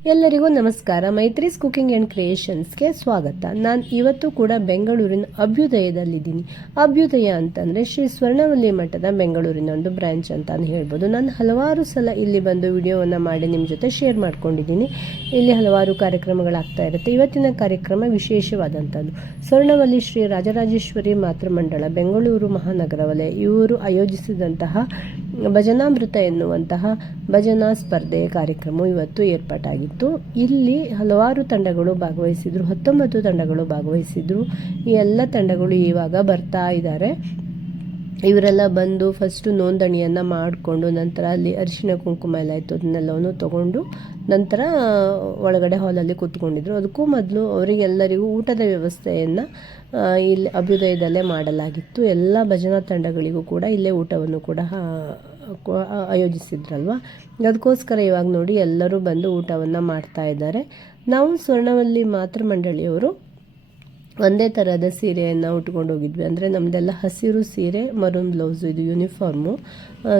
ಎಲ್ಲರಿಗೂ ನಮಸ್ಕಾರ. Maitri's cooking and ಕ್ರಿಯೇಷನ್ಸ್ಗೆ ಸ್ವಾಗತ. ನಾನು ಇವತ್ತು ಕೂಡ ಬೆಂಗಳೂರಿನ ಅಭ್ಯುದಯದಲ್ಲಿದ್ದೀನಿ. ಅಭ್ಯುದಯ ಅಂತಂದರೆ ಶ್ರೀ ಸ್ವರ್ಣವಲ್ಲಿ ಮಠದ ಬೆಂಗಳೂರಿನ ಒಂದು ಬ್ರ್ಯಾಂಚ್ ಅಂತಾನು ಹೇಳ್ಬೋದು. ನಾನು ಹಲವಾರು ಸಲ ಇಲ್ಲಿ ಬಂದು ವಿಡಿಯೋವನ್ನು ಮಾಡಿ ನಿಮ್ಮ ಜೊತೆ ಶೇರ್ ಮಾಡ್ಕೊಂಡಿದ್ದೀನಿ. ಇಲ್ಲಿ ಹಲವಾರು ಕಾರ್ಯಕ್ರಮಗಳಾಗ್ತಾ ಇರುತ್ತೆ. ಇವತ್ತಿನ ಕಾರ್ಯಕ್ರಮ ವಿಶೇಷವಾದಂಥದ್ದು. ಸ್ವರ್ಣವಲ್ಲಿ ಶ್ರೀ ರಾಜರಾಜೇಶ್ವರಿ ಮಾತೃಮಂಡಳ ಬೆಂಗಳೂರು ಮಹಾನಗರ ವಲಯ ಇವರು ಆಯೋಜಿಸಿದಂತಹ ಭಜನಾಮೃತ ಎನ್ನುವಂತಹ ಭಜನಾ ಸ್ಪರ್ಧೆಯ ಕಾರ್ಯಕ್ರಮ ಇವತ್ತು ಏರ್ಪಾಟಾಗಿತ್ತು. ಇಲ್ಲಿ ಹಲವಾರು ತಂಡಗಳು ಭಾಗವಹಿಸಿದ್ರು. 19 ತಂಡಗಳು ಭಾಗವಹಿಸಿದ್ರು. ಈ ಎಲ್ಲ ತಂಡಗಳು ಇವಾಗ ಬರ್ತಾ ಇದ್ದಾರೆ. ಇವರೆಲ್ಲ ಬಂದು ಫಸ್ಟು ನೋಂದಣಿಯನ್ನು ಮಾಡಿಕೊಂಡು ನಂತರ ಅಲ್ಲಿ ಅರಿಶಿನ ಕುಂಕುಮ ಎಲ್ಲ ಇತ್ತು, ಅದನ್ನೆಲ್ಲವನ್ನು ತೊಗೊಂಡು ನಂತರ ಒಳಗಡೆ ಹಾಲಲ್ಲಿ ಕೂತ್ಕೊಂಡಿದ್ರು. ಅದಕ್ಕೂ ಮೊದಲು ಅವರಿಗೆಲ್ಲರಿಗೂ ಊಟದ ವ್ಯವಸ್ಥೆಯನ್ನು ಇಲ್ಲಿ ಅಭ್ಯುದಯದಲ್ಲೇ ಮಾಡಲಾಗಿತ್ತು. ಎಲ್ಲ ಭಜನಾ ತಂಡಗಳಿಗೂ ಕೂಡ ಇಲ್ಲೇ ಊಟವನ್ನು ಕೂಡ ಆಯೋಜಿಸಿದ್ರಲ್ವ, ಅದಕ್ಕೋಸ್ಕರ ಇವಾಗ ನೋಡಿ ಎಲ್ಲರೂ ಬಂದು ಊಟವನ್ನು ಮಾಡ್ತಾ ಇದ್ದಾರೆ. ನಾವು ಸ್ವರ್ಣವಲ್ಲಿ ಮಾತೃಮಂಡಳಿಯವರು ಒಂದೇ ಥರದ ಸೀರೆಯನ್ನು ಉಟ್ಕೊಂಡು ಹೋಗಿದ್ವಿ. ಅಂದರೆ ನಮ್ಮದೆಲ್ಲ ಹಸಿರು ಸೀರೆ, ಮರೂನ್ ಬ್ಲೌಸು, ಇದು ಯೂನಿಫಾರ್ಮು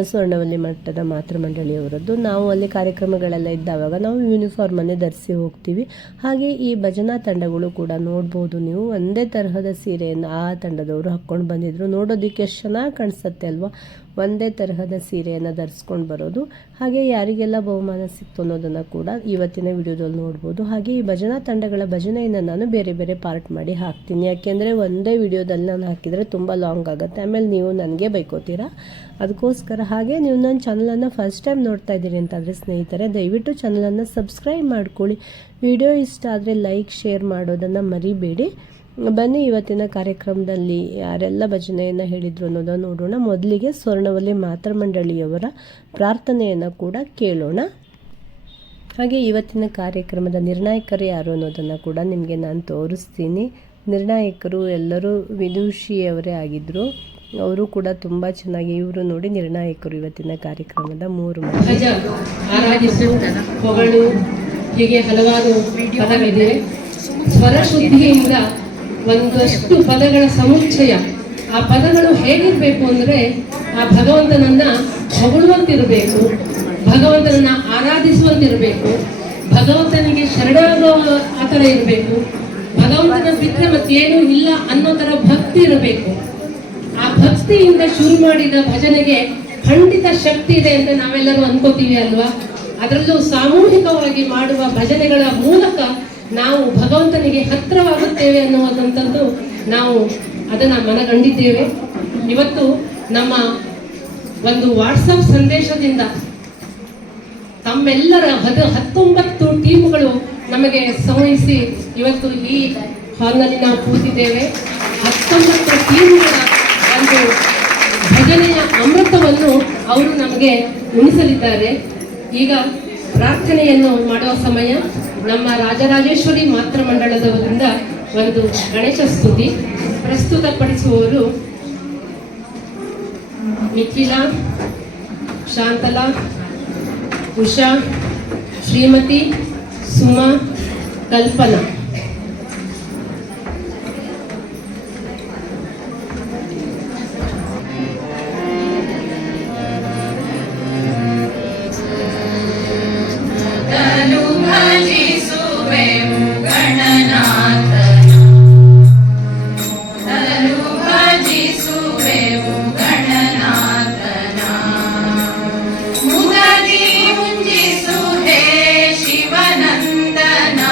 ಸ್ವರ್ಣವಲ್ಲಿ ಮಠದ ಮಾತೃಮಂಡಳಿಯವರದ್ದು. ನಾವು ಅಲ್ಲಿ ಕಾರ್ಯಕ್ರಮಗಳೆಲ್ಲ ಇದ್ದಾವಾಗ ನಾವು ಯೂನಿಫಾರ್ಮನ್ನೇ ಧರಿಸಿ ಹೋಗ್ತೀವಿ. ಹಾಗೆ ಈ ಭಜನಾ ತಂಡಗಳು ಕೂಡ ನೋಡ್ಬೋದು ನೀವು, ಒಂದೇ ತರಹದ ಸೀರೆಯನ್ನು ಆ ತಂಡದವರು ಹಾಕ್ಕೊಂಡು ಬಂದಿದ್ರು. ನೋಡೋದಕ್ಕೆ ಎಷ್ಟು ಚೆನ್ನಾಗಿ ಕಾಣಿಸುತ್ತೆ ಅಲ್ವಾ, ಒಂದೇ ತರಹದ ಸೀರೆಯನ್ನು ಧರಿಸ್ಕೊಂಡು ಬರೋದು. ಹಾಗೆ ಯಾರಿಗೆಲ್ಲ ಬಹುಮಾನ ಸಿಕ್ತು ಅನ್ನೋದನ್ನು ಕೂಡ ಇವತ್ತಿನ ವಿಡಿಯೋದಲ್ಲಿ ನೋಡ್ಬೋದು. ಹಾಗೆ ಈ ಭಜನಾ ತಂಡಗಳ ಭಜನೆಯನ್ನು ನಾನು ಬೇರೆ ಬೇರೆ ಪಾರ್ಟ್ ಮಾಡಿ ಹಾಕ್ತೀನಿ. ಯಾಕೆಂದರೆ ಒಂದೇ ವಿಡಿಯೋದಲ್ಲಿ ನಾನು ಹಾಕಿದರೆ ತುಂಬ ಲಾಂಗ್ ಆಗುತ್ತೆ, ಆಮೇಲೆ ನೀವು ನನಗೆ ಬೈಕೋತೀರಾ. ಅದಕ್ಕೋಸ್ಕರ ಹಾಗೆ ನೀವು ನನ್ನ ಚಾನಲನ್ನು ಫಸ್ಟ್ ಟೈಮ್ ನೋಡ್ತಾ ಇದ್ದೀರಿ ಅಂತಂದರೆ ಸ್ನೇಹಿತರೆ, ದಯವಿಟ್ಟು ಚಾನಲನ್ನು ಸಬ್ಸ್ಕ್ರೈಬ್ ಮಾಡ್ಕೊಳ್ಳಿ. ವಿಡಿಯೋ ಇಷ್ಟ ಆದರೆ ಲೈಕ್ ಶೇರ್ ಮಾಡೋದನ್ನು ಮರಿಬೇಡಿ. ಬನ್ನಿ ಇವತ್ತಿನ ಕಾರ್ಯಕ್ರಮದಲ್ಲಿ ಯಾರೆಲ್ಲ ಭಜನೆಯನ್ನು ಹೇಳಿದರು ಅನ್ನೋದನ್ನು ನೋಡೋಣ. ಮೊದಲಿಗೆ ಸ್ವರ್ಣವಲ್ಲಿ ಮಾತೃಮಂಡಳಿಯವರ ಪ್ರಾರ್ಥನೆಯನ್ನು ಕೂಡ ಕೇಳೋಣ. ಹಾಗೆ ಇವತ್ತಿನ ಕಾರ್ಯಕ್ರಮದ ನಿರ್ಣಾಯಕರು ಯಾರು ಅನ್ನೋದನ್ನು ಕೂಡ ನಿಮಗೆ ನಾನು ತೋರಿಸ್ತೀನಿ. ನಿರ್ಣಾಯಕರು ಎಲ್ಲರೂ ವಿದುಷಿಯವರೇ ಆಗಿದ್ದರು. ಅವರು ಕೂಡ ತುಂಬ ಚೆನ್ನಾಗಿ, ಇವರು ನೋಡಿ ನಿರ್ಣಾಯಕರು ಇವತ್ತಿನ ಕಾರ್ಯಕ್ರಮದ 3 ಮಂದಿ. ಆರಾಧಿಸು, ಹೊಗಳು, ಹೀಗೆ ಹಲವಾರು ಪದಗಳಿವೆ. ಸ್ವರಶುದ್ಧಿಯಿಂದ ಒಂದಷ್ಟು ಪದಗಳ ಸಮುಚ್ಚಯ. ಆ ಪದಗಳು ಹೇಗಿರಬೇಕು ಅಂದರೆ ಆ ಭಗವಂತನನ್ನ ಹೊಗಳುವಂತಿರಬೇಕು, ಭಗವಂತನನ್ನ ಆರಾಧಿಸುವಂತಿರಬೇಕು, ಭಗವಂತನಿಗೆ ಶರಣಾಗೋ ಆ ಥರ ಇರಬೇಕು, ಭಗವಂತನ ಬಿಟ್ಟರೆ ಮತ್ತೇನೂ ಇಲ್ಲ ಅನ್ನೋ ಥರ ಭಕ್ತಿ ಇರಬೇಕು. ಆ ಭಕ್ತಿಯಿಂದ ಶುರು ಮಾಡಿದ ಭಜನೆಗೆ ಖಂಡಿತ ಶಕ್ತಿ ಇದೆ ಅಂತ ನಾವೆಲ್ಲರೂ ಅನ್ಕೋತೀವಿ ಅಲ್ವಾ. ಅದರಲ್ಲೂ ಸಾಮೂಹಿಕವಾಗಿ ಮಾಡುವ ಭಜನೆಗಳ ಮೂಲಕ ನಾವು ಭಗವಂತನಿಗೆ ಹತ್ತಿರವಾಗುತ್ತೇವೆ ಅನ್ನುವಂಥದ್ದು ನಾವು ಅದನ್ನು ಮನಗಂಡಿದ್ದೇವೆ. ಇವತ್ತು ನಮ್ಮ ಒಂದು ವಾಟ್ಸಪ್ ಸಂದೇಶದಿಂದ ತಮ್ಮೆಲ್ಲರ 19 ಟೀಮ್ಗಳು ನಮಗೆ ಸಂವಹಿಸಿ ಇವತ್ತು ಈ ಹಾಲ್ನಲ್ಲಿ ನಾವು ಕೂತಿದ್ದೇವೆ. 19 ಟೀಮ್ಗಳ ಒಂದು ಭಜನೆಯ ಅಮೃತವನ್ನು ಅವರು ನಮಗೆ ಉಣಿಸಲಿದ್ದಾರೆ. ಈಗ ಪ್ರಾರ್ಥನೆಯನ್ನು ಮಾಡುವ ಸಮಯ. ನಮ್ಮ ರಾಜರಾಜೇಶ್ವರಿ ಮಾತೃಮಂಡಳದವರಿಂದ ಒಂದು ಗಣೇಶ ಸ್ತುತಿ ಪ್ರಸ್ತುತಪಡಿಸುವವರು ಮಿಥಿಲಾ, ಶಾಂತಲಾ, ಉಷಾ, ಶ್ರೀಮತಿ, ಸುಮಾ, ಕಲ್ಪನಾ. ಶಿವನಂದನ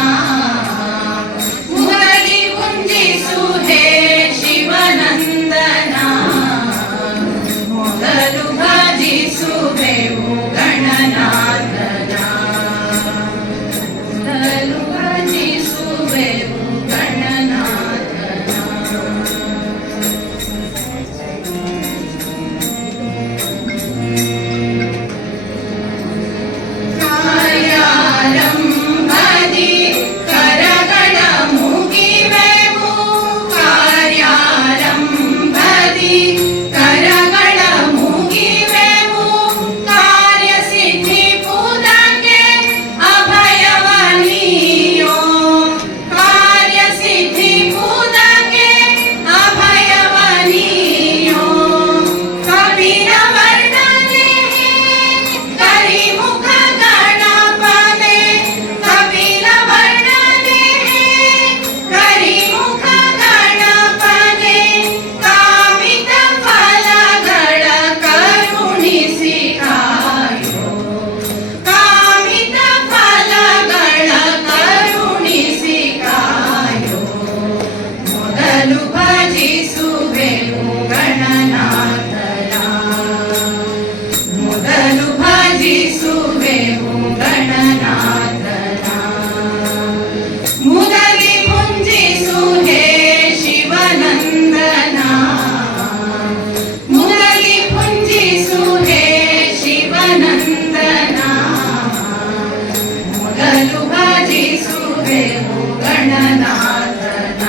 ಮೊದಲು ಭಜಿಸುವೆವು ಗಣನಾಥನ.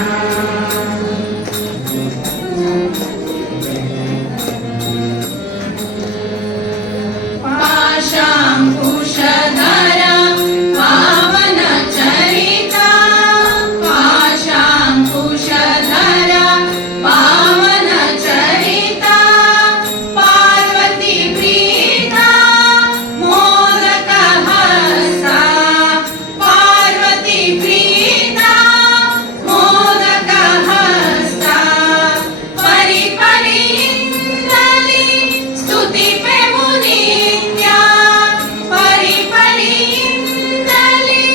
ಪಾಶಾಂಕುಶಧರ ಪಾವನ ಚರಿತ, ಪಾಶಾಂಕುಶಧರ ಪಾವನ ಚರಿತ, ಪಾರ್ವತಿ ಪ್ರೀತ ಮೋದಕ ಹಸ್ತ, ಪಾರ್ವತಿ ಪ್ರೀತ ಮೋದಕ ಹಸ್ತ, ಪರಿ ಪರಿಯಿಂದಲಿ ಸ್ತುತಿಪೆವು ನಿತ್ಯ, ಪರಿ ಪರಿಯಿಂದಲಿ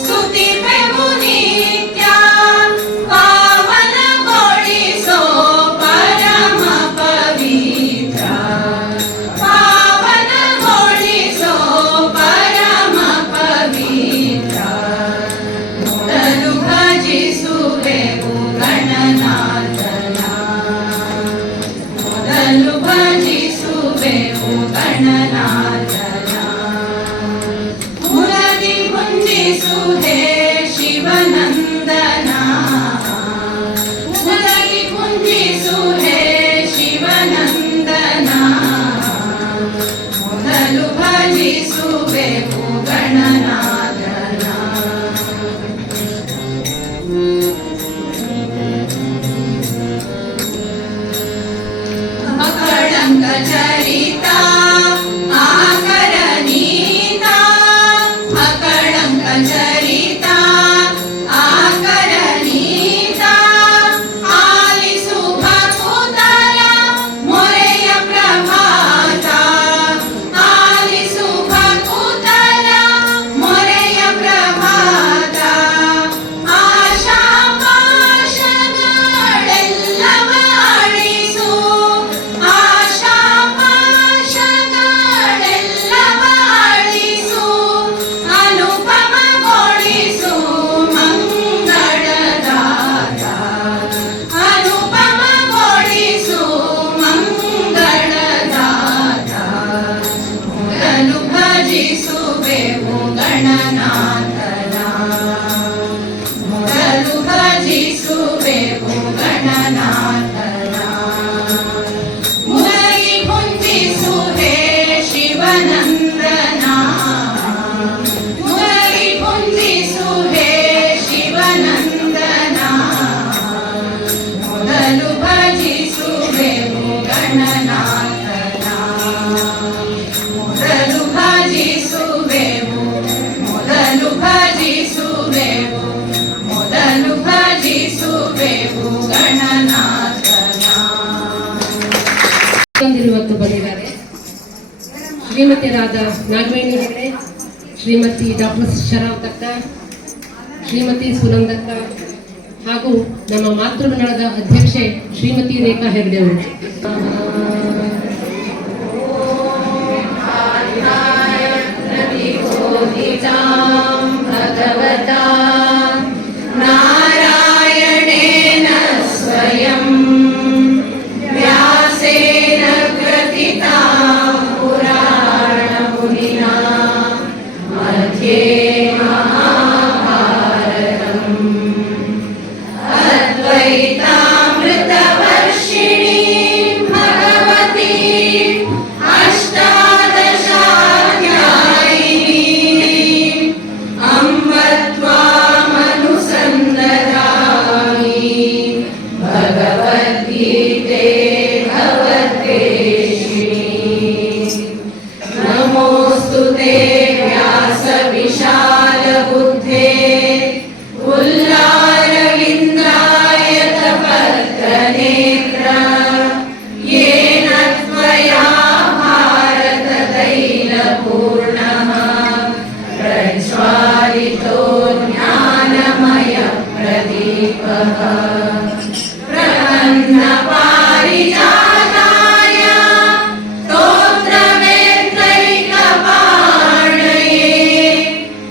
ಸ್ತುತಿಪೆವು ನಿತ್ಯ, ಪಾವನಗೊಳಿಸೋ ಪರಮ ಪವಿತ್ರ, ಪಾವನಗೊಳಿಸೋ ಪರಮ ಪವಿತ್ರ. ಮೊದಲು ಭಜಿಸುವೆವು ಗಣನಾಥನ, ಮೊದಲು ಭಜಿಸುವೆವು ಗಣನಾಥನ. ಮುರಳಿ ಪುಂಜಿಸುವೆ ಶಿವನಂದನ, ಮುರಳಿ ಪುಂಜಿಸುವೆ ಶಿವನಂದನ. ಮೊದಲು ಭಜಿಸುವೆವು ಗಣನಾಥನ. ಅಕಳಂಕ ಚರಿತ ಆಕರನೀತ, ಅಕಳಂಕ ಚರಿತ ಆಕರನೀತ, ಆಲಿಸು ಭಕುತರ ಮೊರೆಯ ಪ್ರಭಾತ, ಆಲಿಸು ಭಕುತರ ಮೊರೆಯ ಪ್ರಭಾತ. ಆಶಾ ಪಾಶಗಳೆಲ್ಲವ ಅಳಿಸು, ಆಶಾ ಪಾಶಗಳೆಲ್ಲವ ಅಳಿಸು, ಅನುಪಮಗೊಳಿಸು ಮಂಗಳದಾತ, ಅನುಪಮಗೊಳಿಸು ಮಂಗಳದಾತ. ಮೊದಲು ಭಜಿಸುವೆವು ಗಣನಾಥನ, ಮೊದಲು ಭಜಿಸುವೆವು ಗಣನಾಥನ. ಮುರಳಿ ಪುಂಜಿಸುವೆ ಶಿವನಂದನ, ಮುರಳಿ ಪುಂಜಿಸುವೆ ಶಿವನಂದನ. ಮೊದಲು ಭಜಿಸುವೆವು ಗಣನಾಥನ, ಮೊದಲು ಭಜಿಸುವೆವು, ಮೊದಲು ಭಜಿಸುವೆವು, ಮೊದಲು ಭಜಿಸುವೆವು ಗಣನಾಥನ. ಇವತ್ತು ಬಂದಿದ್ದಾರೆ ಶ್ರೀಮತಿಯರಾದ ನಾಗವೇಣಿ ಹೆಗಡೆ, ಶ್ರೀಮತಿ ಡಾಕ್ಟರ್ ಶರಾವತಕ್ಕ, ಶ್ರೀಮತಿ ಸುನಂದಕ್ಕ ಹಾಗೂ ನಮ್ಮ ಮಾತೃಮಂಡಲದ ಅಧ್ಯಕ್ಷೆ ಶ್ರೀಮತಿ ರೇಖಾ ಹೆಗಡೆ ಅವರು. ಭಗವತಾ ನಾರಾಯಣೇನ ಸ್ವಯಂ ವ್ಯಾಸೇನ ಗ್ರಥಿತಾಂ ಪುರಾಣ ಮುನಿನಾ ಮಧ್ಯೆ ಮಹಾಭಾರತಂ. ಅದ್ವೈತಾಮೃತವರ್ಷಿಣಿ ಭಗವತಿ ಅಷ್ಟಾದಶಾಧ್ಯಾಯಿನಿ ಅಂಬ ತ್ವಾಮನುಸಂದಧಾಮಿ ಭಗವದ್ಗೀತೆ ಭಗವದ್ವೇಷಿಣಿ. ನಮೋಸ್ತುತೆ ವ್ಯಾಸ ವಿಶಾಲ ಬುದ್ಧೇ ಉಲ್ಲಾರವಿಂದ್ರಾಯ ತಪತ್ರನೇತ್ರ, ಯೇನ ತ್ವಯಾ ಭಾರತ ತೈಲಪೂರ್ಣಃ ಪ್ರಜ್ವಾಲಿತೋ ಜ್ಞಾನಮಯ ಪ್ರದೀಪಃ. ಪ್ರಪನ್ನ ಪಾರಿಜಾತಾಯ ಸ್ತೋತ್ರವೇತ್ರೈಕಪಾಣಯೇ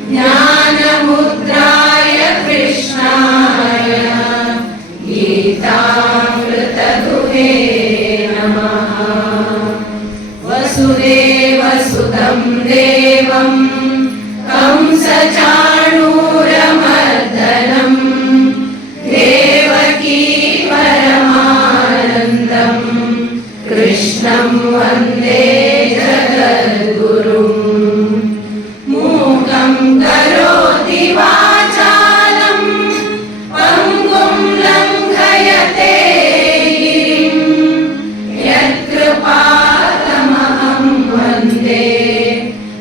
ಜ್ಞಾನಮುದ್ರಾಯ ಕೃಷ್ಣಾಯ ಗೀತಾಮೃತದುಹೇ ನಮಃ. ವಸುದೇವಸುತಂ ದೇವಂ ಕಂಸಚಾ वन्दे जगद्गुरुं मूकं करोति वाचालं पङ्गुं लङ्घयते गिरिं यत्कृपातमहं वन्दे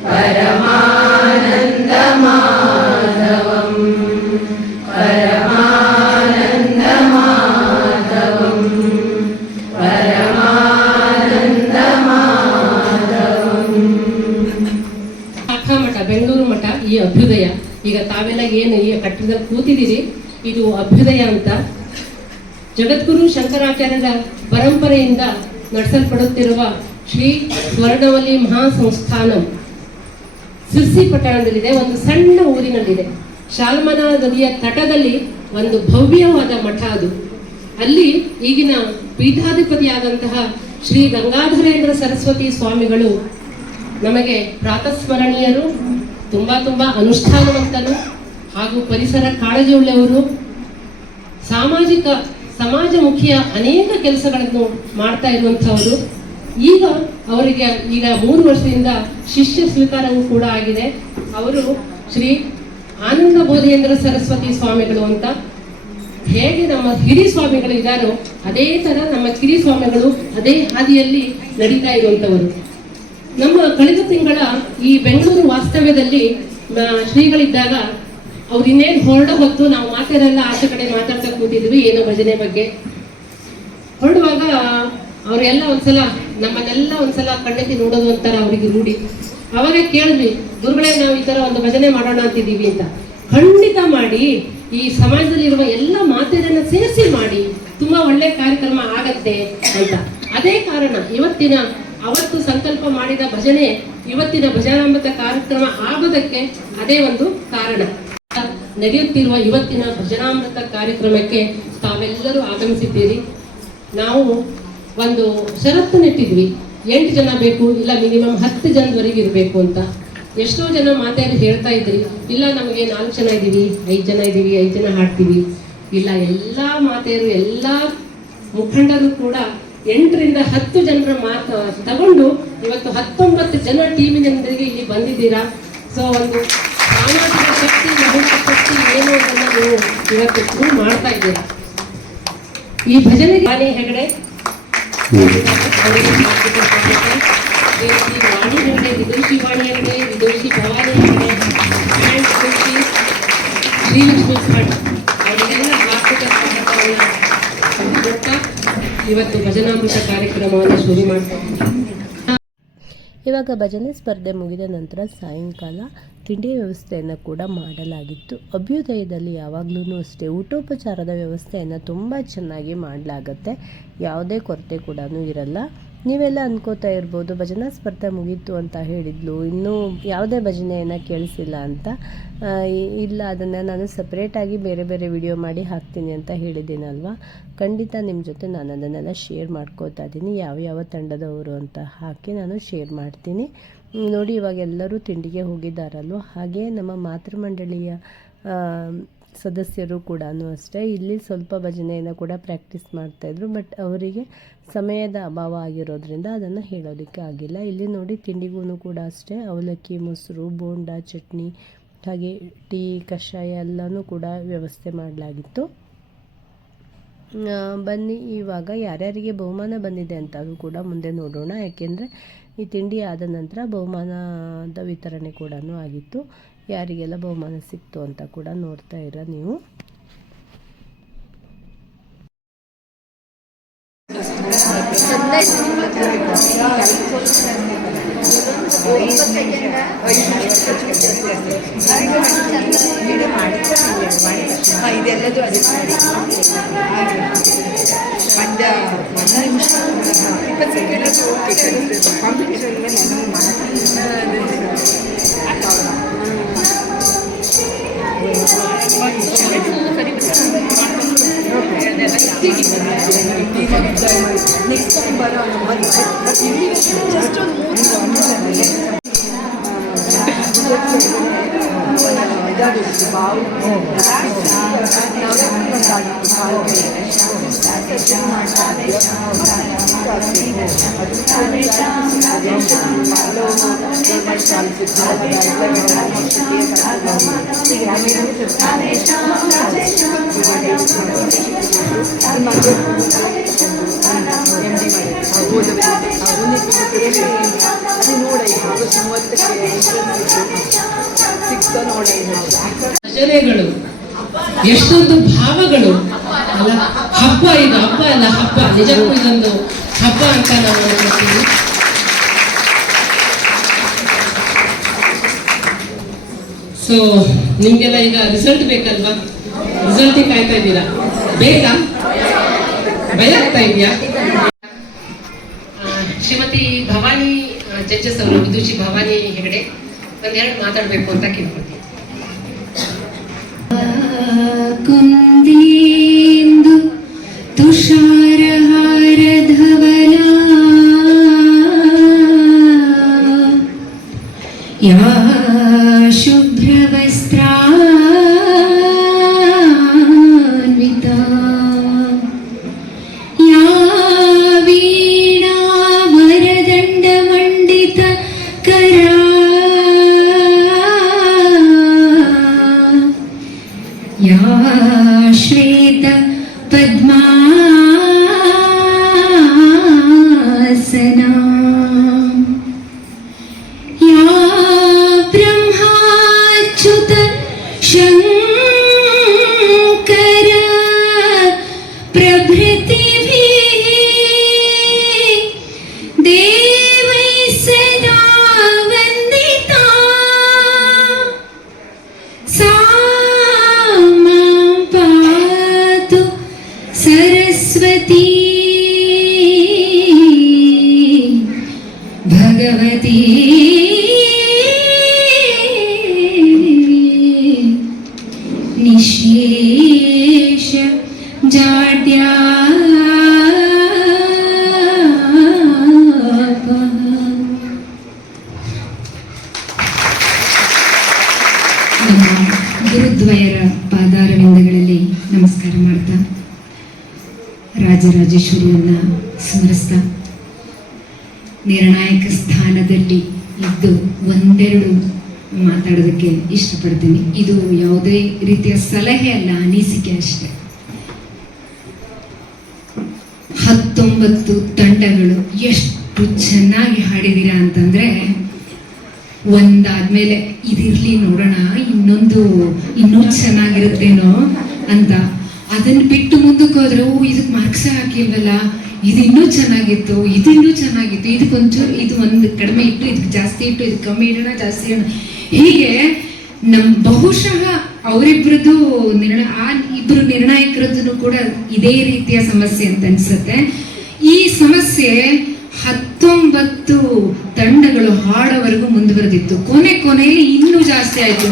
परमानन्दमाधवम् ಮಠ ಬೆಂಗಳೂರು ಮಠ ಈ ಅಭ್ಯುದಯ. ಈಗ ತಾವೆಲ್ಲ ಏನು ಈ ಕಟ್ಟಡದಲ್ಲಿ ಕೂತಿದ್ದೀರಿ, ಇದು ಅಭ್ಯುದಯ ಅಂತ ಜಗದ್ಗುರು ಶಂಕರಾಚಾರ್ಯರ ಪರಂಪರೆಯಿಂದ ನಡೆಸಲ್ಪಡುತ್ತಿರುವ ಶ್ರೀ ಸ್ವರ್ಣವಲ್ಲಿ ಮಹಾಸಂಸ್ಥಾನಂ ಸಿರ್ಸಿ ಪಟ್ಟಣದಲ್ಲಿದೆ. ಒಂದು ಸಣ್ಣ ಊರಿನಲ್ಲಿದೆ. ಶಾಲ್ಮಲಾ ನದಿಯ ತಟದಲ್ಲಿ ಒಂದು ಭವ್ಯವಾದ ಮಠ ಅದು. ಅಲ್ಲಿ ಈಗಿನ ಪೀಠಾಧಿಪತಿಯಾದಂತಹ ಶ್ರೀ ಗಂಗಾಧರೇಂದ್ರ ಸರಸ್ವತಿ ಸ್ವಾಮಿಗಳು ನಮಗೆ ಪ್ರಾತಸ್ಮರಣೀಯರು, ತುಂಬಾ ಅನುಷ್ಠಾನವಂತರು ಹಾಗೂ ಪರಿಸರ ಕಾಳಜಿಯುಳ್ಳವರು, ಸಮಾಜಮುಖಿಯ ಅನೇಕ ಕೆಲಸಗಳನ್ನು ಮಾಡ್ತಾ ಇರುವಂಥವರು. ಅವರಿಗೆ 3 ವರ್ಷದಿಂದ ಶಿಷ್ಯ ಸ್ವೀಕಾರವೂ ಕೂಡ ಆಗಿದೆ. ಅವರು ಶ್ರೀ ಆನಂದ ಬೋಧೇಂದ್ರ ಸರಸ್ವತಿ ಸ್ವಾಮಿಗಳು ಅಂತ. ಹೇಗೆ ನಮ್ಮ ಹಿರಿ ಸ್ವಾಮಿಗಳು ಇದ್ದಾರೋ ಅದೇ ತರ ನಮ್ಮ ಕಿರಿ ಸ್ವಾಮಿಗಳು ಅದೇ ಹಾದಿಯಲ್ಲಿ ನಡೀತಾ ಇರುವಂತವರು. ನಮ್ಮ ಕಳೆದ ತಿಂಗಳ ಈ ಬೆಂಗಳೂರು ವಾಸ್ತವ್ಯದಲ್ಲಿ ಶ್ರೀಗಳಿದ್ದಾಗ ಅವ್ರು ಇನ್ನೇನು ಹೊರಡೋ ಹೊತ್ತು ನಾವು ಮಾತಾಡಲ್ಲ, ಆಚೆ ಕಡೆ ಮಾತಾಡ್ತಾ ಕೂತಿದ್ವಿ ಏನೋ ಭಜನೆ ಬಗ್ಗೆ. ಹೊರಡುವಾಗ ಅವರೆಲ್ಲ ನಮ್ಮನ್ನೆಲ್ಲ ಒಂದ್ಸಲ ಕಣ್ಣೆತ್ತಿ ನೋಡೋದು ಅಂತಾರ ಅವರಿಗೆ ರೂಢಿ. ಅವಾಗ ಕೇಳಿದ್ವಿ, ಗುರುಗಳೇ ನಾವು ಈ ತರ ಒಂದು ಭಜನೆ ಮಾಡೋಣ ಅಂತಿದ್ದೀವಿ ಅಂತ. ಖಂಡಿತ ಮಾಡಿ, ಈ ಸಮಾಜದಲ್ಲಿರುವ ಎಲ್ಲ ಮಾತೆಯರನ್ನ ಸೇರಿಸಿ ಮಾಡಿ, ತುಂಬಾ ಒಳ್ಳೆ ಕಾರ್ಯಕ್ರಮ ಆಗತ್ತೆ ಅಂತ. ಅದೇ ಕಾರಣ ಅವತ್ತು ಸಂಕಲ್ಪ ಮಾಡಿದ ಭಜನೆ ಇವತ್ತಿನ ಭಜನಾಮೃತ ಕಾರ್ಯಕ್ರಮ ಆಗೋದಕ್ಕೆ ಅದೇ ಒಂದು ಕಾರಣ. ನಡೆಯುತ್ತಿರುವ ಇವತ್ತಿನ ಭಜನಾಮೃತ ಕಾರ್ಯಕ್ರಮಕ್ಕೆ ತಾವೆಲ್ಲರೂ ಆಗಮಿಸಿದ್ದೀರಿ. ನಾವು ಒಂದು ಷರತ್ತು ನೆಟ್ಟಿದ್ವಿ, 8 ಜನ ಬೇಕು, ಇಲ್ಲ ಮಿನಿಮಮ್ 10 ಜನದವರೆಗೆ ಇರಬೇಕು ಅಂತ. ಎಷ್ಟೋ ಜನ ಮಾತಾಡಿ ಹೇಳ್ತಾ ಇದ್ರಿ, ಇಲ್ಲ ನಮಗೆ 4 ಜನ ಇದ್ದೀವಿ, 5 ಜನ ಇದ್ದೀವಿ, 5 ಜನ ಹಾಡ್ತೀವಿ. ಇಲ್ಲ, ಎಲ್ಲ ಮಾತೆಯರು ಎಲ್ಲ ಮುಖಂಡರು ಕೂಡ 8 ರಿಂದ 10 ಜನರ ಮಾತು ತಗೊಂಡು ಇವತ್ತು 19 ಜನ ಟೀಮಿನೊಂದಿಗೆ ಇಲ್ಲಿ ಬಂದಿದ್ದೀರಾ. ಸೊ ಒಂದು ಸಾಮಾಜಿಕ ಶಕ್ತಿ, ಮಹಿಳಾ ಶಕ್ತಿ ಏನು ಅದನ್ನ ನೀವು ಇವತ್ತು ಪ್ರೂವ್ ಮಾಡ್ತಾ ಇದ್ದೀರಾ. ಈ ಭಜನೆಗೆ ವಾಣಿ ಹೆಗಡೆ, ವಾಣಿ ಹೆಗಡೆ, ವಿದೂಷಿ ವಾಣಿ ಹೆಗಡೆ, ವಿದೂಷಿ ಭವಾನಿ ಹೆಗಡೆ ಆ್ಯಂಡ್ ವಿದೂಷಿ ಶ್ರೀಲಕ್ಷ್ಮಿ ಭಟ್ ಅವರಿಗೆಲ್ಲ ಹಾರ್ದಿಕ ಸ್ವಾಗತವನ್ನು ಕೊಡ್ತಾ ಇವತ್ತು ಭಜನಾಮೃತ ಕಾರ್ಯಕ್ರಮವನ್ನು ಶುರು ಮಾಡ್ತಾರೆ. ಇವಾಗ ಭಜನೆ ಸ್ಪರ್ಧೆ ಮುಗಿದ ನಂತರ ಸಾಯಂಕಾಲ ತಿಂಡಿ ವ್ಯವಸ್ಥೆಯನ್ನು ಕೂಡ ಮಾಡಲಾಗಿತ್ತು. ಅಭ್ಯುದಯದಲ್ಲಿ ಯಾವಾಗಲೂ ಅಷ್ಟೇ ಊಟೋಪಚಾರದ ವ್ಯವಸ್ಥೆಯನ್ನು ತುಂಬ ಚೆನ್ನಾಗಿ ಮಾಡಲಾಗತ್ತೆ. ಯಾವುದೇ ಕೊರತೆ ಕೂಡ ಇರಲ್ಲ. ನೀವೆಲ್ಲ ಅನ್ಕೋತಾ ಇರ್ಬೋದು, ಭಜನಾ ಸ್ಪರ್ಧೆ ಮುಗೀತು ಅಂತ ಹೇಳಿದ್ಲು, ಇನ್ನೂ ಯಾವುದೇ ಭಜನೆಯನ್ನು ಕೇಳಿಸಿಲ್ಲ ಅಂತ. ಇಲ್ಲ, ಅದನ್ನು ನಾನು ಸಪ್ರೇಟಾಗಿ ಬೇರೆ ಬೇರೆ ವಿಡಿಯೋ ಮಾಡಿ ಹಾಕ್ತೀನಿ ಅಂತ ಹೇಳಿದ್ದೀನಲ್ವ. ಖಂಡಿತ ನಿಮ್ಮ ಜೊತೆ ನಾನು ಅದನ್ನೆಲ್ಲ ಶೇರ್ ಮಾಡ್ಕೋತಾ ಇದ್ದೀನಿ, ಯಾವ ತಂಡದವರು ಅಂತ ಹಾಕಿ ನಾನು ಶೇರ್ ಮಾಡ್ತೀನಿ. ನೋಡಿ, ಇವಾಗ ಎಲ್ಲರೂ ತಿಂಡಿಗೆ ಹೋಗಿದ್ದಾರಲ್ವ. ಹಾಗೆ ನಮ್ಮ ಮಾತೃಮಂಡಳಿಯ ಸದಸ್ಯರು ಕೂಡ ಅಷ್ಟೇ ಇಲ್ಲಿ ಸ್ವಲ್ಪ ಭಜನೆಯನ್ನು ಕೂಡ ಪ್ರಾಕ್ಟೀಸ್ ಮಾಡ್ತಾಯಿದ್ರು. ಬಟ್ ಅವರಿಗೆ ಸಮಯದ ಅಭಾವ ಆಗಿರೋದ್ರಿಂದ ಅದನ್ನು ಹೇಳೋದಕ್ಕೆ ಆಗಿಲ್ಲ. ಇಲ್ಲಿ ನೋಡಿ, ತಿಂಡಿಗೂ ಕೂಡ ಅಷ್ಟೇ ಅವಲಕ್ಕಿ, ಮೊಸರು, ಬೋಂಡ, ಚಟ್ನಿ, ಹಾಗೆ ಟೀ, ಕಷಾಯ ಎಲ್ಲನೂ ಕೂಡ ವ್ಯವಸ್ಥೆ ಮಾಡಲಾಗಿತ್ತು. ಬನ್ನಿ, ಇವಾಗ ಯಾರ್ಯಾರಿಗೆ ಬಹುಮಾನ ಬಂದಿದೆ ಅಂತ ಅದು ಕೂಡ ಮುಂದೆ ನೋಡೋಣ. ಯಾಕೆಂದರೆ ಈ ತಿಂಡಿ ಆದ ನಂತರ ಬಹುಮಾನದ ವಿತರಣೆ ಕೂಡ ಆಗಿತ್ತು. ಯಾರಿಗೆಲ್ಲ ಬಹುಮಾನ ಸಿಕ್ತು ಅಂತ ಕೂಡ ನೋಡ್ತಾ ಇರ ನೀವು. ಇದೆಲ್ಲದು ಅದೇ ನೆಕ್ಸ್ಟ್ ಟೈಮ್ ಬರೋಣ. ಜಸ್ಟ್ ಒಂದು 3 ಭಜನೆಗಳು, ಎಷ್ಟೊಂದು ಭಾವಗಳು ಅಲ್ಲ. ಹಬ್ಬ ಇದು, ಹಬ್ಬ ಅಲ್ಲ, ಹಬ್ಬ ನಿಜಕ್ಕೂ ಇದೊಂದು ಹಬ್ಬ ಅಂತ ನಾವು ನೋಡ್ತೀವಿ. ಸೊ ನಿಮ್ಗೆಲ್ಲ ಈಗ ರಿಸಲ್ಟ್ ಬೇಕಲ್ವಾ? ರಿಸಲ್ಟಿಗೆ ಕಾಯ್ತಾ ಇದ್ದೀರಾ? ಬೇಕಾ? ಭಯ ಆಗ್ತಾ ಇದೆಯಾ? ಶ್ರೀಮತಿ ಭವಾನಿ ಜಡ್ಜಸ್ ಅವರು, ವಿದುಷಿ ಭವಾನಿ ಹೆಗಡೆ ಒಂದೆರಡು ಮಾತಾಡಬೇಕು ಅಂತ ಕೇಳ್ಕೊಳ್ತೀನಿ. ಕುಂದೇಂದು ತುಷಾರಹಾರ ಧವಲ ಯಾ ಶುಭ್ರವಸ್ತ್ರಾನ್ವಿತಾ ಯಾ ವೀಣಾ ವರದಂಡಮಂಡಿತ ಕರಾ या श्वेत पद्मासना या ब्रह्माच्युत शङ्कर प्रभृतिभिः देवैः सदा वन्दिता सा सरस्वती भगवती निशेष जाड्यापः। ನಮ್ಮ ಗುರುದ್ವಯರ ಪಾದಾರವಿಂದಗಳಲ್ಲಿ ನಮಸ್ಕಾರ ಮಾಡ್ತಾ ರಾಜರಾಜೇಶ್ವರಿಯನ್ನ ಸ್ಮರಿಸ್ತಾ ನಿರ್ಣಾಯಕ ಸ್ಥಾನದಲ್ಲಿ ಇದ್ದು ಒಂದೆರಡು ಮಾತಾಡೋದಕ್ಕೆ ಇಷ್ಟಪಡ್ತೀನಿ. ಇದು ಯಾವುದೇ ರೀತಿಯ ಸಲಹೆ ಅಲ್ಲ, ಅನಿಸಿಕೆ ಅಷ್ಟೆ. 19 ತಂಡಗಳು ಎಷ್ಟು ಚೆನ್ನಾಗಿ ಹಾಡಿದೀರಾ ಅಂತಂದ್ರೆ, ಒಂದಾದ್ಮೇಲೆ ಇದಿರ್ಲಿ ನೋಡೋಣ, ಇನ್ನೂ ಚೆನ್ನಾಗಿರುತ್ತೇನೋ ಅಂತ ಅದನ್ನ ಬಿಟ್ಟು ಮುಂದಕ್ಕೆ ಹೋದ್ರೆ, ಓ ಇದಕ್ಕೆ ಮಾರ್ಕ್ಸೇ ಹಾಕಿಲ್ವಲ್ಲ, ಇದು ಇನ್ನೂ ಚೆನ್ನಾಗಿತ್ತು, ಇದಕ್ಕೊಂಚೂರು ಇದು ಒಂದು ಕಡಿಮೆ ಇಟ್ಟು, ಇದಕ್ಕೆ ಜಾಸ್ತಿ ಇಟ್ಟು, ಇದಕ್ಕೆ ಕಮ್ಮಿ ಇಡೋಣ, ಜಾಸ್ತಿ ಇಡೋಣ, ಹೀಗೆ ಬಹುಶಃ ಅವರಿಬ್ಬರದ್ದು ಇಬ್ಬರು ನಿರ್ಣಾಯಕರದ್ದು ಕೂಡ ಇದೇ ರೀತಿಯ ಸಮಸ್ಯೆ ಅಂತ ಅನ್ಸುತ್ತೆ. ಈ ಸಮಸ್ಯೆ 19 ತಂಡಗಳು ಹಾಡೋವರೆಗೂ ಮುಂದುವರೆದಿತ್ತು. ಕೊನೆಯಲ್ಲಿ ಇನ್ನೂ ಜಾಸ್ತಿ ಆಯ್ತು.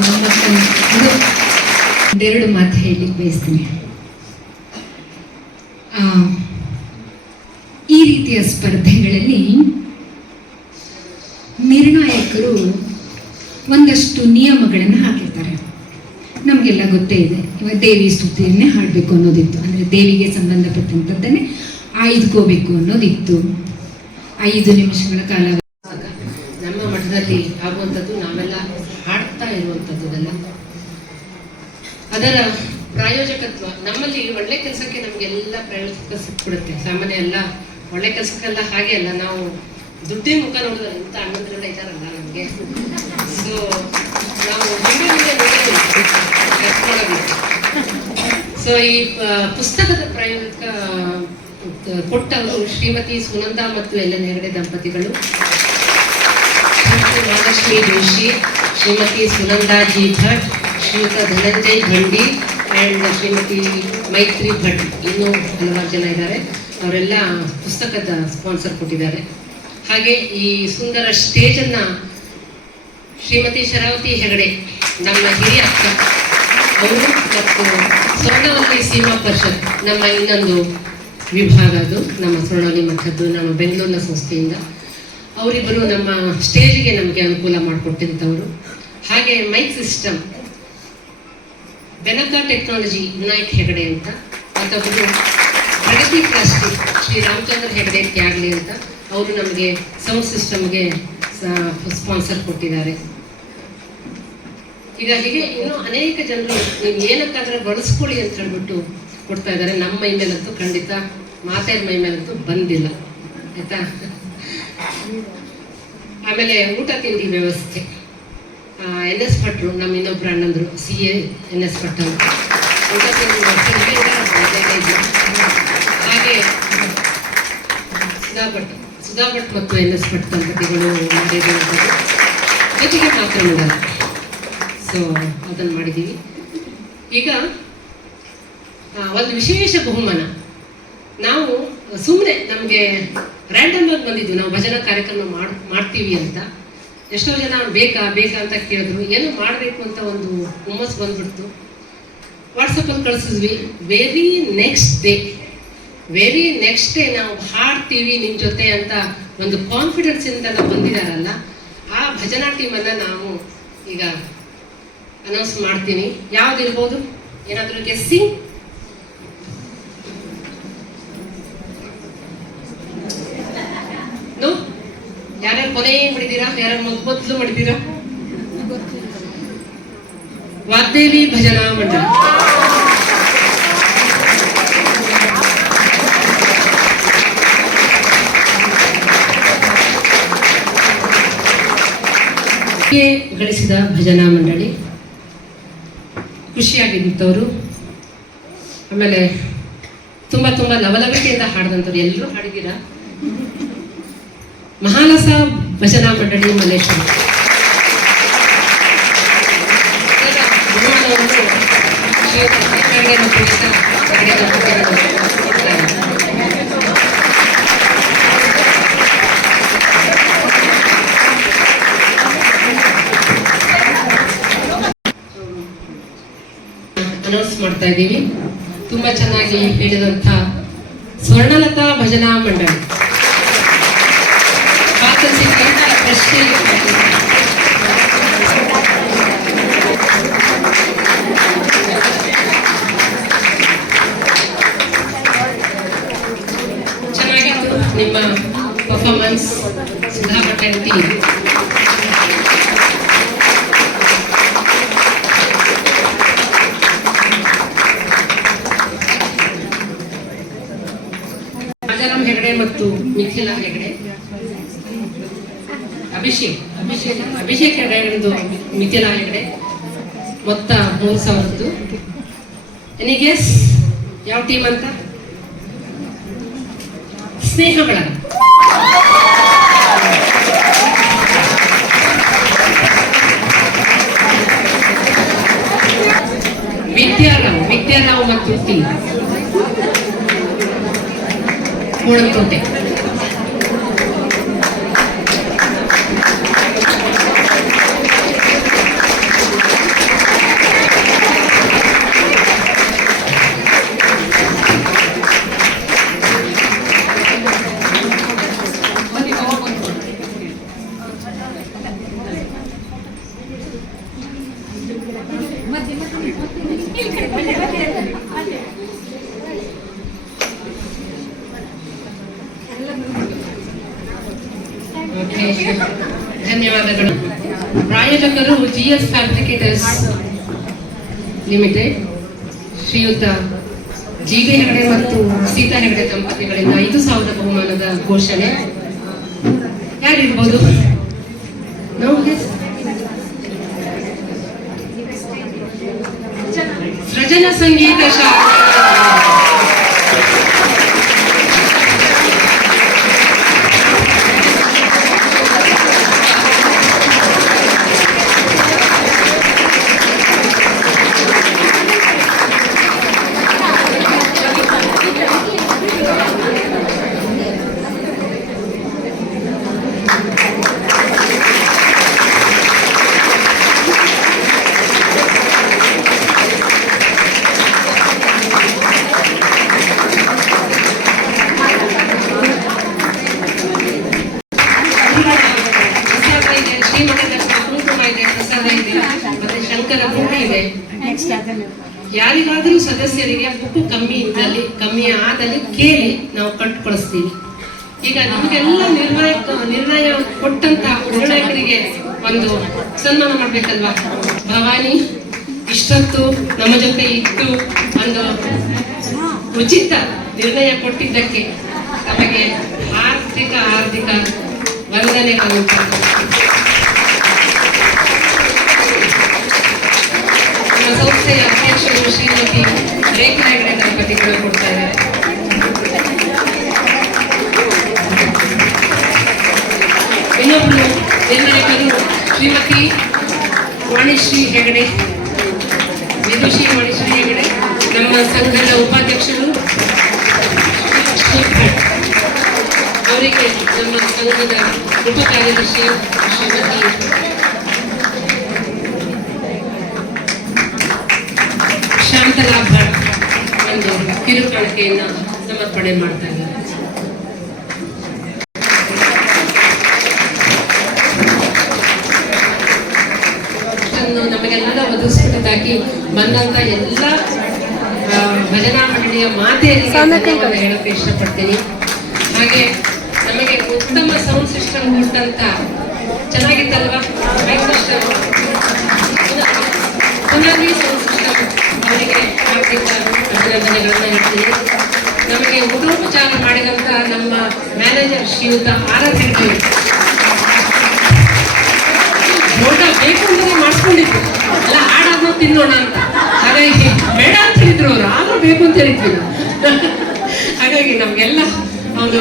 ಒಂದೆರಡು ಮಾತು ಹೇಳಲಿಕ್ಕೆ ಬಯಸ್ತೀನಿ. ಈ ರೀತಿಯ ಸ್ಪರ್ಧೆಗಳಲ್ಲಿ ನಿರ್ಣಾಯಕರು ಒಂದಷ್ಟು ನಿಯಮಗಳನ್ನು ಹಾಕಿರ್ತಾರೆ. ನಮಗೆಲ್ಲ ಗೊತ್ತೇ ಇದೆ. ಇವಾಗ ದೇವಿ ಸ್ತುತಿಯನ್ನೇ ಹಾಡಬೇಕು ಅನ್ನೋದಿತ್ತು, ಅಂದರೆ ದೇವಿಗೆ ಸಂಬಂಧಪಟ್ಟಂಥದ್ದನ್ನೇ ಆಯ್ದುಕೋಬೇಕು ಅನ್ನೋದಿತ್ತು. 5 ನಿಮಿಷಗಳ ಕಾಲ ನಮ್ಮ ಮಠದಲ್ಲಿ ಆಗುವಂಥದ್ದು, ನಾವೆಲ್ಲ ಹಾಡ್ತಾ ಇರುವಂಥದ್ದೆಲ್ಲ ಅದರ ಪ್ರಾಯೋಜಕತ್ವ. ನಮ್ಮಲ್ಲಿ ಒಳ್ಳೆ ಕೆಲಸಕ್ಕೆ ನಮಗೆಲ್ಲ ಪ್ರಾಯೋಜಕ ಸಿಕ್ಬಿಡುತ್ತೆ. ಸಾಮಾನ್ಯ ಎಲ್ಲ ಒಳ್ಳೆ ಕೆಲಸಕ್ಕೆಲ್ಲ ಹಾಗೆ ಅಲ್ಲ, ನಾವು ದುಡ್ಡಿನ ಮುಖ ನೋಡಿದ್ರೆ ಇಂಥ ಅಣ್ಣಂದ್ರೆಲ್ಲ ಇದ್ದಾರಲ್ಲ ನಮಗೆ. ಸೊ ನಾವು ಸೊ ಈ ಪುಸ್ತಕದ ಪ್ರಾಯೋಜಕ ಕೊಟ್ಟವರು ಶ್ರೀಮತಿ ಸುನಂದಾ ಮತ್ತು ಎಲ್.ಎನ್. ಹೆಗಡೆ ದಂಪತಿಗಳು, ಶ್ರೀಮತಿ ಮಹಾಲಕ್ಷ್ಮಿ ಜೋಶಿ, ಶ್ರೀಮತಿ ಸುನಂದಾ ಜಿ ಭಟ್, ಶ್ರೀಯುತ ಧನಂಜಯ್ ಘಂಡಿ ಆ್ಯಂಡ್ ಶ್ರೀಮತಿ ಮೈತ್ರಿ ಭಟ್, ಇನ್ನೂ ಹಲವಾರು ಜನ ಇದ್ದಾರೆ. ಅವರೆಲ್ಲ ಪುಸ್ತಕದ ಸ್ಪಾನ್ಸರ್ ಕೊಟ್ಟಿದ್ದಾರೆ. ಹಾಗೆ ಈ ಸುಂದರ ಸ್ಟೇಜನ್ನು ಶ್ರೀಮತಿ ಶರಾವತಿ ಹೆಗಡೆ, ನಮ್ಮ ಹಿರಿಯ ಅಕ್ಕ, ಅವರು ಮತ್ತು ಸ್ವರ್ಣವಲ್ಲಿ ಸೀಮಾ ಪರಿಷತ್, ನಮ್ಮ ಇನ್ನೊಂದು ವಿಭಾಗ, ಅದು ನಮ್ಮ ಸ್ವರ್ಣವಲ್ಲಿ ಮಠದ್ದು, ನಮ್ಮ ಬೆಂಗಳೂರಿನ ಸಂಸ್ಥೆಯಿಂದ ಅವರಿಬ್ಬರು ನಮ್ಮ ಸ್ಟೇಜಿಗೆ ನಮಗೆ ಅನುಕೂಲ ಮಾಡಿಕೊಟ್ಟಿದ್ದವರು. ಹಾಗೆ mic system Benaka technology Vinayak Hegde ಅಂತ, ಮತ್ತೊಬ್ಬರು ಪ್ರಗತಿ ಟ್ರಸ್ಟ್ ಶ್ರೀ ರಾಮಚಂದ್ರ ಹೆಗಡೆ ತ್ಯಾಗ್ಲಿ ಅಂತ, ಅವರು ನಮಗೆ ಸೌಂಡ್ ಸಿಸ್ಟಮ್ಗೆ ಸ್ಪಾನ್ಸರ್ ಕೊಟ್ಟಿದ್ದಾರೆ. ಈಗ ಹೀಗೆ ಇನ್ನೂ ಅನೇಕ ಜನರು ನೀವು ಏನಕ್ಕಾದ್ರೆ ಬಳಸ್ಕೊಳ್ಳಿ ಅಂತ ಹೇಳ್ಬಿಟ್ಟು ಕೊಡ್ತಾ ಇದ್ದಾರೆ. ನಮ್ಮ ಮೈ ಮೇಲಂತೂ ಖಂಡಿತ ಮಾತೆಯ ಮೈ ಮೇಲಂತೂ ಬಂದಿಲ್ಲ, ಆಯ್ತಾ. ಆಮೇಲೆ ಊಟ ತಿಂಡಿ ವ್ಯವಸ್ಥೆ NS ಭಟ್ರು, ನಮ್ಮ ಇನ್ನೊಬ್ರು ಅಣ್ಣಂದ್ರು CA NS ಭಟ್ ಅಂತ, ಊಟ ತಿಂಡಿ ವ್ಯವಸ್ಥೆ ಹಾಗೆ ಸುಧಾ ಭಟ್ ಮತ್ತು NS ಭಟ್ ದಂಪತಿಗಳು ಮಾಡಿರುವಂಥದ್ದು, ಜೊತೆಗೆ ಮಾತ್ರ ಮಾಡಲ್ಲ. ಸೊ ಅದನ್ನು ಮಾಡಿದ್ದೀವಿ. ಈಗ ಒಂದು ವಿಶೇಷ ಬಹುಮಾನ ನಾವು ಸುಮ್ಮನೆ ನಮಗೆ ರ್ಯಾಂಡಮ್ ಆಗಿ ಬಂದಿದ್ವಿ, ನಾವು ಭಜನಾ ಕಾರ್ಯಕ್ರಮ ಮಾಡ್ತೀವಿ ಅಂತ. ಎಷ್ಟೋ ಜನ ಬೇಕಾ ಅಂತ ಕೇಳಿದ್ರು, ಏನು ಮಾಡಬೇಕು ಅಂತ ಒಂದು ಹುಮ್ಮಸ್ ಬಂದ್ಬಿಡ್ತು. ವಾಟ್ಸಪ್ಪಲ್ಲಿ ಕಳಿಸಿದ್ವಿ. ವೆರಿ ನೆಕ್ಸ್ಟ್ ಡೇ ನಾವು ಹಾಡ್ತೀವಿ ನಿಮ್ಮ ಜೊತೆ ಅಂತ ಒಂದು ಕಾನ್ಫಿಡೆನ್ಸ್ ಇಂದ ನಾವು ಬಂದಿದಾರಲ್ಲ, ಆ ಭಜನಾ ಟೀಮನ್ನು ನಾವು ಈಗ ಅನೌನ್ಸ್ ಮಾಡ್ತೀನಿ. ಯಾವ್ದಿರ್ಬೋದು, ಏನಾದರೂ ಗೆಸ್ಸಿಂಗ್? ಯಾರ್ಯಾರು ಕೊನೆ ಮಾಡಿದ್ದೀರಾ? ಯಾರ್ಯಾರು ಮೊದಲು ಮಾಡಿದ್ದೀರಾ? ವಾಗ್ದೇವಿ ಭಜನಾ ಮಂಡಳ. ಗಳಿಸಿದ ಭಜನಾ ಮಂಡಳಿ, ಖುಷಿಯಾಗಿದ್ದವರು, ಆಮೇಲೆ ತುಂಬಾ ಲವಲವಿಕೆಯಿಂದ ಹಾಡಿದಂಥವ್ರು ಎಲ್ಲರೂ ಹಾಡಿದ್ದೀರಾ. ಮಹಾಲಸ ಭಜನಾ ಮಂಡಳಿ ಮಲ್ಲೇಶ್ವರ. ಅನೌನ್ಸ್ ಮಾಡ್ತಾ ಇದ್ದೀವಿ. ತುಂಬಾ ಚೆನ್ನಾಗಿ ಹೇಳಿದಂಥ ಸ್ವರ್ಣಲತಾ ಭಜನಾ ಮಂಡಳಿ ಚೆನ್ನಾಗಿತ್ತು ನಿಮ್ಮ performance. Sudha Bhat and team Rajaram Hegde ಮತ್ತು ಮಿಥಿಲಾ ಹೆಗಡೆ, ಅಭಿಷೇಕ್ ಹೆಗಡೆ, ಮಿಥಿಲಾ ಹೆಗಡೆ, ಮೊತ್ತ 3,000. ಎನಿ ಗೆಸ್ ಯಾವ ಟೀಮ್ ಅಂತ? ಸ್ನೇಹಗಳ ವಿದ್ಯಾರಾವ್ ಮತ್ತು ಟೀಮ್ ಮೂಡಕೋಟೆ. ಧನ್ಯವಾದಗಳು. ಪ್ರಾಯೋಜಕರು GS ಫ್ಯಾಬ್ರಿಕೇಟರ್ಸ್ ಲಿಮಿಟೆಡ್, ಶ್ರೀಯುತ GB ಹೆಗಡೆ ಮತ್ತು ಸೀತಾ ಹೆಗಡೆ ದಂಪತಿಗಳಿಂದ 5,000 ಬಹುಮಾನದ ಘೋಷಣೆ. ಯಾರಿರ್ಬೋದು? ಸೃಜನ ಸಂಗೀತ ಶಾಲೆ. ಯಾರಿಗಾದರೂ ಸದಸ್ಯರಿಗೆ ಬುಕ್ಕು ಕಮ್ಮಿ ಆದಲ್ಲಿ ಕೇಳಿ ನಾವು ಕಟ್ಕೊಳಿಸ್ತೀವಿ. ಈಗ ನಮಗೆಲ್ಲ ನಿರ್ಣಯ ಕೊಟ್ಟಂತ ನಿರ್ಣಾಯಕರಿಗೆ ಒಂದು ಸನ್ಮಾನ ಮಾಡ್ಬೇಕಲ್ವಾ. ಭವಾನಿ ಇಷ್ಟೊತ್ತು ನಮ್ಮ ಜೊತೆ ಇದ್ದು ಒಂದು ಉಚಿತ ನಿರ್ಣಯ ಕೊಟ್ಟಿದ್ದಕ್ಕೆ ನಮಗೆ ಆರ್ಥಿಕ ವಂದನೆಗಳು. ನಮ್ಮ ಸಂಸ್ಥೆಯ ಅಧ್ಯಕ್ಷರು ಶ್ರೀಮತಿ ರೇಖಾ ಹೆಗಡೆ ದಂಪತಿಗಳು ಕೊಡ್ತಾ ಇದ್ದಾರೆ. ಇನ್ನೊಬ್ಬರು ನಿರ್ಣಾಯಕರು ಶ್ರೀಮತಿ ವಾಣಿಶ್ರೀ ಹೆಗಡೆ, ವಿದುಷಿ ವಾಣಿಶ್ರೀ ಹೆಗಡೆ. ನಮ್ಮ ಸಂಘದ ಉಪಾಧ್ಯಕ್ಷರು ಅವರಿಗೆ ನಮ್ಮ ಸಂಘದ ಉಪ ಕಾರ್ಯದರ್ಶಿ ಶ್ರೀಮತಿ ಶಾಂತಲಾ ಭಟ್ ಒಂದು ಕಿರುಕಾಣಿಕೆಯನ್ನು ಸಮರ್ಪಣೆ ಮಾಡ್ತಾ ಇದ್ದಾರೆ. ನಮಗೆಲ್ಲ ಒದಗಿಸಿಕೊಟ್ಟದಾಗಿ ಬಂದಂತ ಎಲ್ಲ ಭಜನಾ ಮಂಡಳಿಯ ಮಾತೆಯರಿಗೆ ಹೇಳಕ್ಕೆ ಇಷ್ಟಪಡ್ತೀನಿ. ಹಾಗೆ ನಮಗೆ ಉತ್ತಮ ಸೌಂಡ್ ಸಿಸ್ಟಮ್ ಕೊಟ್ಟಂತ ಚೆನ್ನಾಗಿತ್ತಲ್ವಾ mic system, Punarvi sound system ಅವರಿಗೆ ಹಾರ್ದಿಕ ಅಭಿನಂದನೆಗಳನ್ನು ಹೇಳ್ತೀನಿ. ನಮಗೆ ಊಟೋಪಚಾರ ಮಾಡಿದಂತ ನಮ್ಮ ಮ್ಯಾನೇಜರ್ ಶ್ರೀಯುತ ಆರ್ ಹೆಗಡೆ ಊಟ ಬೇಕು ಅಂತಲೇ ಮಾಡಿಸ್ಕೊಂಡಿದ್ರು, ಎಲ್ಲ ಹಾಡಾದ್ರೂ ತಿನ್ನೋಣ ಅಂತ. ಹಾಗಾಗಿ ಬೇಡ ಅಂತ ಹೇಳಿದ್ರು ಅವರು, ಆದ್ರೂ ಬೇಕು ಅಂತ ಹೇಳಿದ್ರು. ಹಾಗಾಗಿ ನಮ್ಗೆಲ್ಲ ಅವರು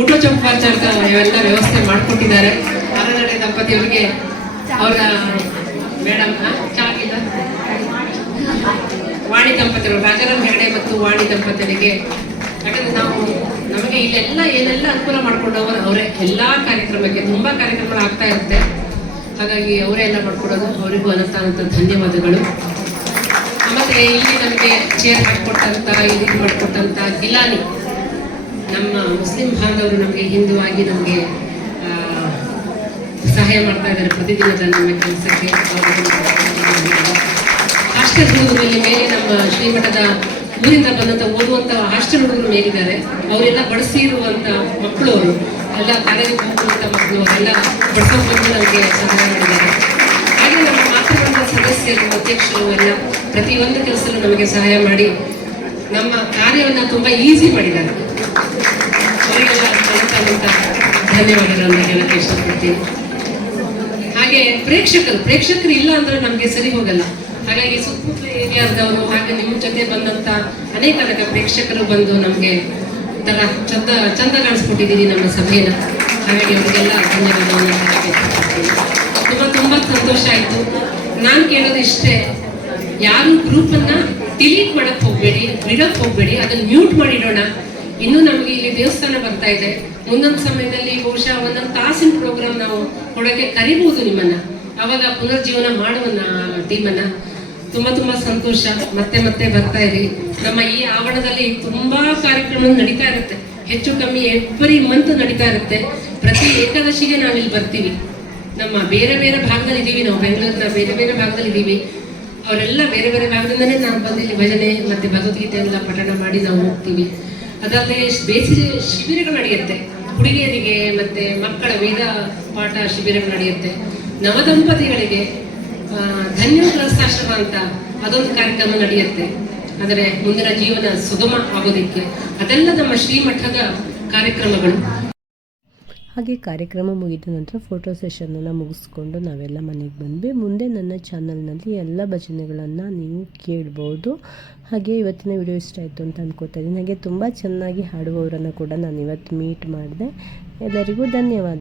ಊಟೋಪಚಾರದ ಇವೆಲ್ಲ ವ್ಯವಸ್ಥೆ ಮಾಡಿಕೊಟ್ಟಿದ್ದಾರೆ. ಅರನಡೆ ದಂಪತಿಯವರಿಗೆ ಅವರ ಮೇಡಮ್ ಚೆನ್ನಾಗಿಲ್ಲ ವಾಣಿ ದಂಪತಿಗಳು ರಾಜಾರಾಮ್ ಹೆಗಡೆ ಮತ್ತು ವಾಣಿ ದಂಪತಿಗಳಿಗೆ, ಯಾಕಂದ್ರೆ ನಮಗೆ ಇಲ್ಲೆಲ್ಲ ಏನೆಲ್ಲ ಅನುಕೂಲ ಮಾಡ್ಕೊಂಡವರು ಅವರೇ. ಎಲ್ಲಾ ಕಾರ್ಯಕ್ರಮಕ್ಕೆ ತುಂಬಾ ಕಾರ್ಯಕ್ರಮಗಳು ಆಗ್ತಾ ಇರುತ್ತೆ, ಹಾಗಾಗಿ ಅವರೇ ಎಲ್ಲ ಮಾಡ್ಕೊಡೋದು. ಅವರಿಗೂ ಅನಂತ ಧನ್ಯವಾದಗಳು. ಮತ್ತೆ ಇಲ್ಲಿ ನಮಗೆ ಚೇರ್ ಹಾಕಿಕೊಟ್ಟಂತ ಇದು ಮಾಡಿಕೊಟ್ಟಂತ ಗಿಲಾನಿ, ನಮ್ಮ ಮುಸ್ಲಿಂ ಬಾಂಧವರು ನಮಗೆ ಹಿಂದುವಾಗಿ ನಮಗೆ ಸಹಾಯ ಮಾಡ್ತಾ ಇದ್ದಾರೆ ಪ್ರತಿದಿನದ ನಮ್ಮ ಕೆಲಸಕ್ಕೆ. ಹಾಸ್ಟೆಲ್ ಹುಡುಗರು ಮೇಲೆ ನಮ್ಮ ಶ್ರೀಮಠದ ಊರಿಂದ ಬಂದಂತ ಓದುವಂತ ಹಾಸ್ಟೆಲ್ ಹುಡುಗರು ಮೇಲಿದ್ದಾರೆ. ಅವರೆಲ್ಲ ಬಡಿಸಿರುವಂತ ಮಕ್ಕಳು, ಅವರು ಎಲ್ಲ ಕಾಲೇಜಿಗೆ ಹೋಗುವಂತ ಮಕ್ಕಳು, ಅವರೆಲ್ಲ ಬಡಿಸೋದು ನಮಗೆ ಸಹಾಯ ಮಾಡಿದ್ದಾರೆ. ಹಾಗೆ ನಮ್ಮ ಮಾತೃಬಂಧದ ಸದಸ್ಯರು, ಅಧ್ಯಕ್ಷರು ಎಲ್ಲ ಪ್ರತಿಯೊಂದು ಕೆಲಸದಲ್ಲೂ ನಮಗೆ ಸಹಾಯ ಮಾಡಿ ನಮ್ಮ ಕಾರ್ಯವನ್ನು ತುಂಬಾ ಈಸಿ ಮಾಡಿದ್ದಾರೆ. ಅವರಿಗೆಲ್ಲ ಧನ್ಯವಾದಗಳನ್ನು ಹೇಳಕ್ಕೆ ಇಷ್ಟಪಡ್ತೀನಿ. ಹಾಗೆ ಪ್ರೇಕ್ಷಕರು ಇಲ್ಲ ಅಂದ್ರೆ ನಮ್ಗೆ ಸರಿ ಹೋಗಲ್ಲ. ಹಾಗಾಗಿ ಸುತ್ತಮುತ್ತ ಏರಿಯಾದವರು ಹಾಗೆ ನಿಮ್ಮ ಜೊತೆ ಬಂದಂತ ಅನೇಕ ಪ್ರೇಕ್ಷಕರು ಬಂದು ನಮ್ಗೆ ತರ ಚಂದ ಕಾಣಿಸ್ಕೊಟ್ಟಿದ್ದೀರಿ ನಮ್ಮ ಸಭೆನ. ಹಾಗಾಗಿ ಅವರಿಗೆಲ್ಲ ಧನ್ಯವಾದವನ್ನು ಹೇಳಕ್ಕೆ ಇಷ್ಟಪಡ್ತೀನಿ. ತುಂಬಾ ಸಂತೋಷ ಆಯ್ತು. ನಾನು ಕೇಳೋದು ಇಷ್ಟೇ, ಯಾರು ಗ್ರೂಪ್ ಅನ್ನ ಡಿಲೀಟ್ ಮಾಡಕ್ ಹೋಗ್ಬೇಡಿ, ಬಿಡಕ್ ಹೋಗ್ಬೇಡಿ, ಅದನ್ನ ಮ್ಯೂಟ್ ಮಾಡಿಡೋಣ. ಇನ್ನು ನಮಗೆ ಇಲ್ಲಿ ದೇವಸ್ಥಾನ ಬರ್ತಾ ಇದೆ, ಮುಂದೊಂದು ಸಮಯದಲ್ಲಿ ಬಹುಶಃ ಒಂದೊಂದು ತಾಸಿನ ಪ್ರೋಗ್ರಾಮ್ ನಾವು ಕೊಡಕ್ಕೆ ಕರಿಬಹುದು ನಿಮ್ಮನ್ನ. ಅವಾಗ ಪುನರ್ಜೀವನ ಮಾಡುವನ್ನ ಟೀಮನ್ನ. ತುಂಬಾ ಸಂತೋಷ. ಮತ್ತೆ ಬರ್ತಾ ಇರಿ. ನಮ್ಮ ಈ ಆವರಣದಲ್ಲಿ ತುಂಬಾ ಕಾರ್ಯಕ್ರಮ ನಡೀತಾ ಇರುತ್ತೆ, ಹೆಚ್ಚು ಕಮ್ಮಿ ಎವ್ರಿ ಮಂತ್ ನಡೀತಾ ಇರುತ್ತೆ. ಪ್ರತಿ ಏಕಾದಶಿಗೆ ನಾವಿಲ್ಲಿ ಬರ್ತೀವಿ. ನಮ್ಮ ಬೇರೆ ಭಾಗದಲ್ಲಿ ಇದೀವಿ, ನಾವು ಬೆಂಗಳೂರಿನ ಬೇರೆ ಭಾಗದಲ್ಲಿ ಇದೀವಿ. ಅವರೆಲ್ಲ ಬೇರೆ ಭಾಗದಿಂದನೇ ನಾವು ಬಂದು ಇಲ್ಲಿ ಭಜನೆ ಮತ್ತೆ ಭಗವದ್ಗೀತೆ ಎಲ್ಲ ಪಠಣ ಮಾಡಿ ನಾವು ಹೋಗ್ತೀವಿ. ಅದಲ್ಲದೆ ಬೇಸಿಗೆ ಶಿಬಿರಗಳು ನಡೆಯುತ್ತೆ ಹುಡುಗಿಯರಿಗೆ, ಮತ್ತೆ ಮಕ್ಕಳ ವೇದ ಪಾಠ ಶಿಬಿರಗಳು ನಡೆಯುತ್ತೆ. ನವದಂಪತಿಗಳಿಗೆ ಧನ್ಯ ಗೃಹಸ್ಥಾಶ್ರಮ ಅಂತ ಅದೊಂದು ಕಾರ್ಯಕ್ರಮ ನಡೆಯುತ್ತೆ. ಆದರೆ ಮುಂದಿನ ಜೀವನ ಸುಗಮ ಆಗೋದಿಕ್ಕೆ ಅದೆಲ್ಲ ನಮ್ಮ ಶ್ರೀಮಠದ ಕಾರ್ಯಕ್ರಮಗಳು. ಹಾಗೆ ಕಾರ್ಯಕ್ರಮ ಮುಗಿದ ನಂತರ ಫೋಟೋ ಸೆಷನನ್ನು ಮುಗಿಸ್ಕೊಂಡು ನಾವೆಲ್ಲ ಮನೆಗೆ ಬಂದ್ವಿ. ಮುಂದೆ ನನ್ನ ಚಾನಲ್ನಲ್ಲಿ ಎಲ್ಲ ಭಜನೆಗಳನ್ನು ನೀವು ಕೇಳ್ಬೋದು. ಹಾಗೆ ಇವತ್ತಿನ ವಿಡಿಯೋ ಇಷ್ಟ ಆಯಿತು ಅಂತ ಅಂದ್ಕೋತಾ ಇದ್ದೀನಿ. ಹಾಗೆ ತುಂಬ ಚೆನ್ನಾಗಿ ಹಾಡುವವರನ್ನು ಕೂಡ ನಾನು ಇವತ್ತು ಮೀಟ್ ಮಾಡಿದೆ. ಎಲ್ಲರಿಗೂ ಧನ್ಯವಾದ.